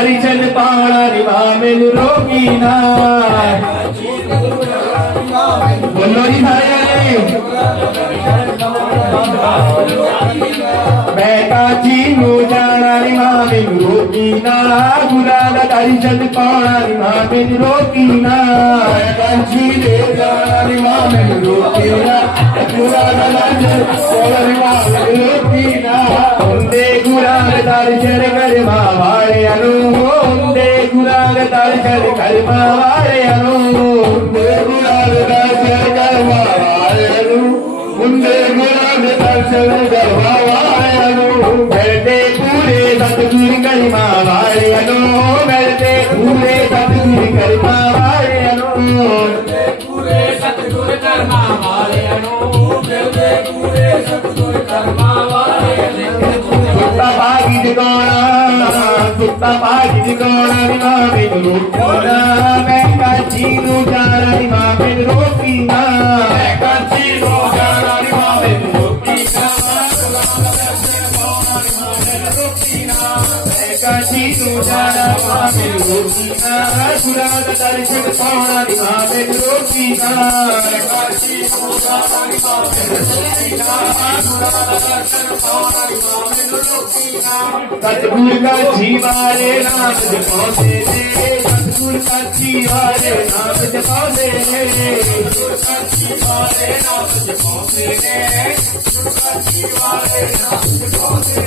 दर्शन पावना निभा मिल रोकी ना बोलो जी सारे मैं काची नु जाना निभा मिल रोकी ना गुरा दा दर्शन पावना निभा मिल रोकी ना मैं काची दे जाना निभा मिल रोकी ना गुरा दा दर्शन पावना निभा ఉందే గురాల తారి చెర కలిమా వాడయను ఉందే Gurala తారి కలిమా వాడయను Papari Gorari Mame Guru Ona Meka Chino Jarari Mame Guru Kina Meka Chino Jarari Mame Guru Kina Meka Chino Jarari Mame Guru Kina Kashi ಸೂಜಾನ ಮಾತೆ ಗೋಪೀನಾ ಸುರಾದ ದರ್ಶನ ಪಾವನ ಮಾತೆ ಗೋಪೀನಾ ಕಾಶಿ ಸೂಜಾನ ಮಾತೆ ಗೋಪೀನಾ ಸುರಾದ ದರ್ಶನ ಪಾವನ ಮಾತೆ ಗೋಪೀನಾ ಸದ್ಗುರು ಕಾ ಜೀವಾರೆ ನಾಮ ಜಪಾತೆ ಸದ್ಗುರು ಕಾ ಜೀವಾರೆ ನಾಮ ಜಪಾತೆ ಸದ್ಗುರು ಕಾ ಜೀವಾರೆ ನಾಮ ಜಪಾತೆ ಸದ್ಗುರು ಕಾ ಜೀವಾರೆ ನಾಮ ಜಪಾತೆ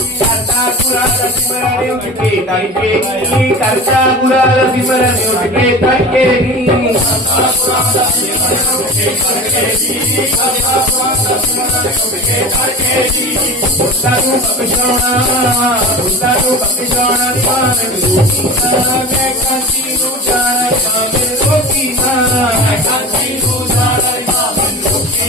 करता बुरा सिमरन उठ के तड़के नी उल्टा तू बख्शोना उल्टा तू बख्शोना निवान रूपीना मैं कांची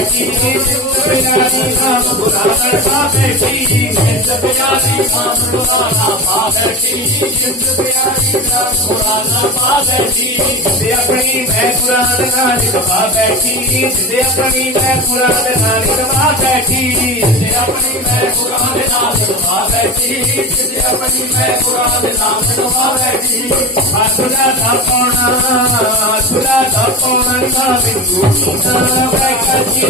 अपनी बैठी अपनी बैठी अपनी मैं पा बैठी जिंदे अपनी मैं पा बैठी आसुरा दा पौना आसुरा दा बिंदु कीना मैं काची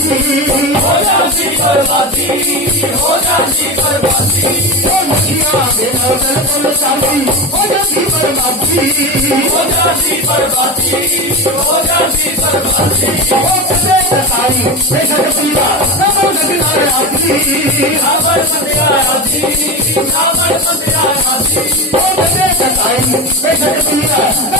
हो जाती बर्बादी हो। जाती बर्बादी हो नदिया में नज़र बरसाती हो जाती बर्बादी हो जाती बर्बादी हो जाती बर्बादी हो चले बताई बेशक पिया नमो नगनार आदि नमन सत्या आदि नमन सत्या आदि हो चले बताई बेशक पिया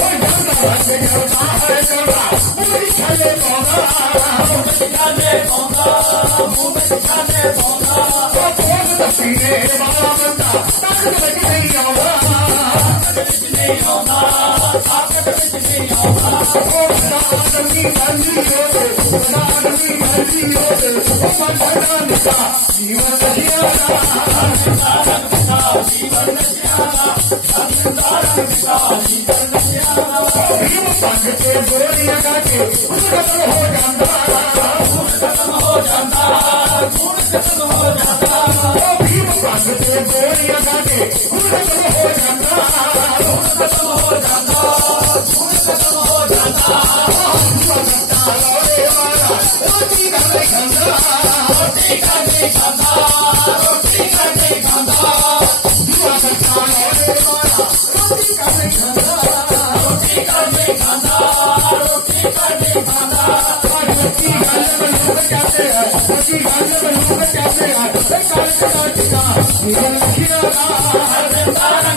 ਏ ਮਾਲਾ ਬੰਦਾ ਤਾਕਤ ਵਿੱਚ ਨਹੀਂ Oh,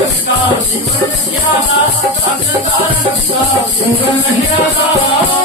ਨਮਸਕਾਰ ਸਿਮਰਨ ਕਿਆ ਦਾ ਅੰਧਕਾਰ ਨਮਸਕਾਰ ਸਿਮਰਨ ਕਿਆ ਦਾ